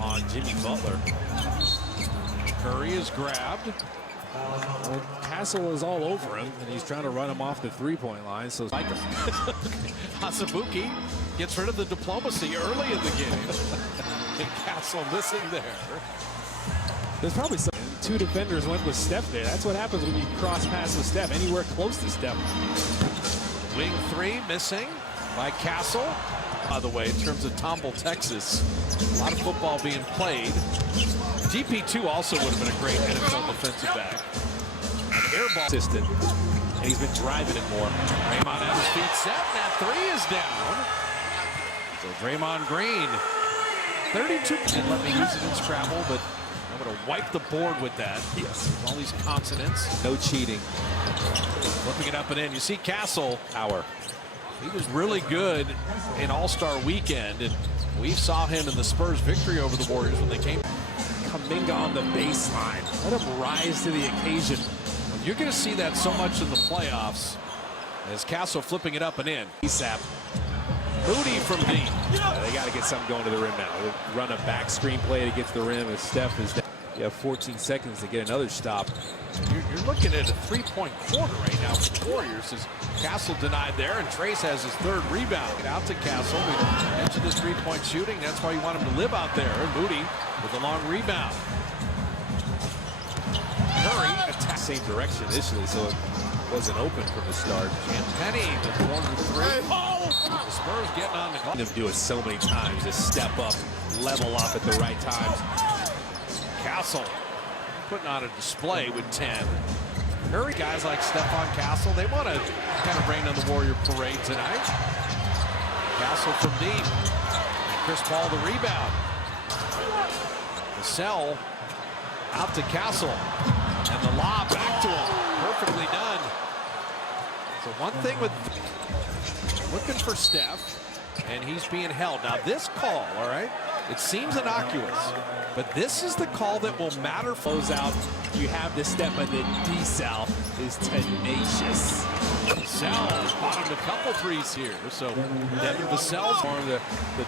On Jimmy Butler. Curry is grabbed. Well, Castle is all over him, and he's trying to run him off the three-point line. So Hasabuki gets rid of the diplomacy early in the game. And Castle missing there. There's probably some. Two defenders went with Steph there. That's what happens when you cross pass with Steph. Anywhere close to Steph. Wing three missing by Castle. By the way, in terms of Tomball, Texas, a lot of football being played. GP2 also would have been a great NFL defensive back. An air ball Assistant, and he's been driving it more. Draymond at his feet set, and that three is down. So Draymond Green, 32. And let me use it in Scrabble, but I'm going to wipe the board with that. Yes. All these consonants. No cheating. Flipping it up and in. You see Castle. Power. He was really good in All-Star Weekend, and we saw him in the Spurs victory over the Warriors when they came. Kuminga on the baseline. Let him rise to the occasion. You're going to see that so much in the playoffs as Castle flipping it up and in. ASAP. Moody from deep. They got to get something going to the rim now. They run a back screen play to get to the rim as Steph is down. You have 14 seconds to get another stop. You're looking at a three-point quarter right now for the Warriors as Castle denied there, and Trace has his third rebound. Out to Castle. We mentioned his three-point shooting. That's why you want him to live out there. Moody with a long rebound. Curry attack. Same direction initially, so it wasn't open from the start. Champagny, the corner three. Oh! The Spurs getting on the clock. Them do it so many times. Just step up, level up at the right times. Castle putting on a display with 10. Curry, guys like Stephon Castle, they want to kind of rain on the Warrior parade tonight. Castle from deep. And Chris Paul the rebound. Vassell out to Castle. And the lob back to him. Perfectly done. So one thing with looking for Steph, and he's being held. Now this call, all right, it seems innocuous, but this is the call that will matter. Close out. You have the step, but the D-Sal is tenacious. Vassell bottomed a couple threes here. So Devin Vassell's the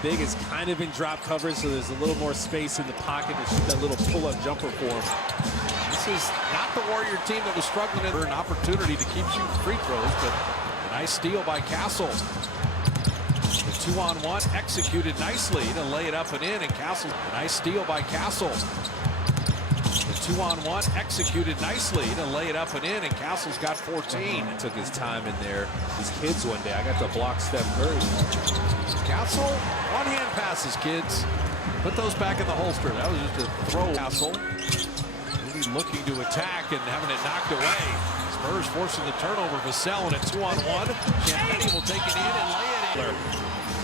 big is kind of in drop coverage, so there's a little more space in the pocket to shoot that little pull-up jumper for him. This is not the Warrior team that was struggling for an opportunity to keep shooting free throws, but a nice steal by Castle. The 2-on-1 executed nicely to lay it up and in, and Castle, a nice steal by Castle. The 2-on-1 executed nicely to lay it up and in, and Castle's got 14. Took his time in there. His kids one day, I got to block Steph Curry. Castle, one-hand passes, kids. Put those back in the holster. That was just a throw. Castle looking to attack and having it knocked away. Spurs forcing the turnover. Vassell in a 2-on-1. Champagny will take it in and lay it in.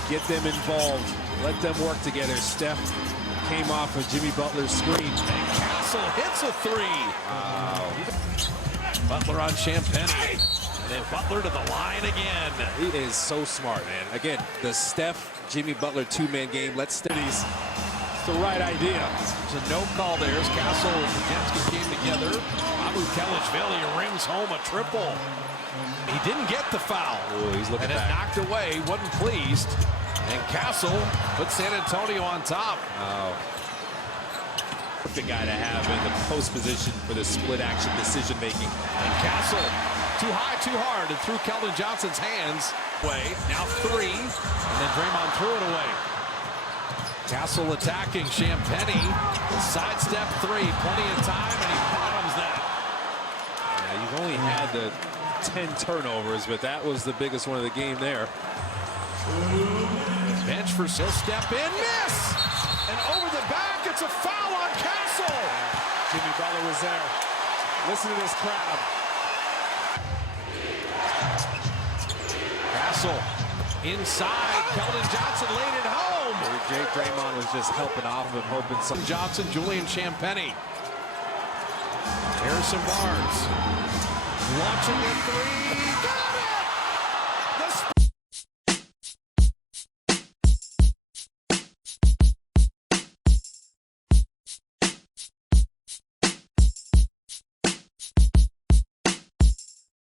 Get them involved. Let them work together. Steph came off of Jimmy Butler's screen. And Castle hits a three. Wow. Butler on Champagny. And then Butler to the line again. He is so smart, man. Again, the Steph, Jimmy Butler two-man game. Let's stay. It's the right idea. It's a no call there as Castle and Podziemski came together. Abu Kelishvili rings home a triple. He didn't get the foul. Ooh, he's looking and back. it knocked away, wasn't pleased. And Castle put San Antonio on top. Wow. Perfect guy to have in the post position for the split action decision making. And Castle, too high, too hard, and threw Keldon Johnson's hands away. Now three, and then Draymond threw it away. Castle attacking Champagny. Sidestep three, plenty of time, and he bottoms that. Yeah, you've only had the 10 turnovers, but that was the biggest one of the game there. Bench for Sill, step in, miss! And over the back, it's a foul on Castle! Jimmy Butler was there. Listen to this crowd. Castle inside, Keldon Johnson laid it home! Jake Draymond was just helping off of him, hoping some. Johnson, Julian Champagny. Harrison Barnes launching the three, got it!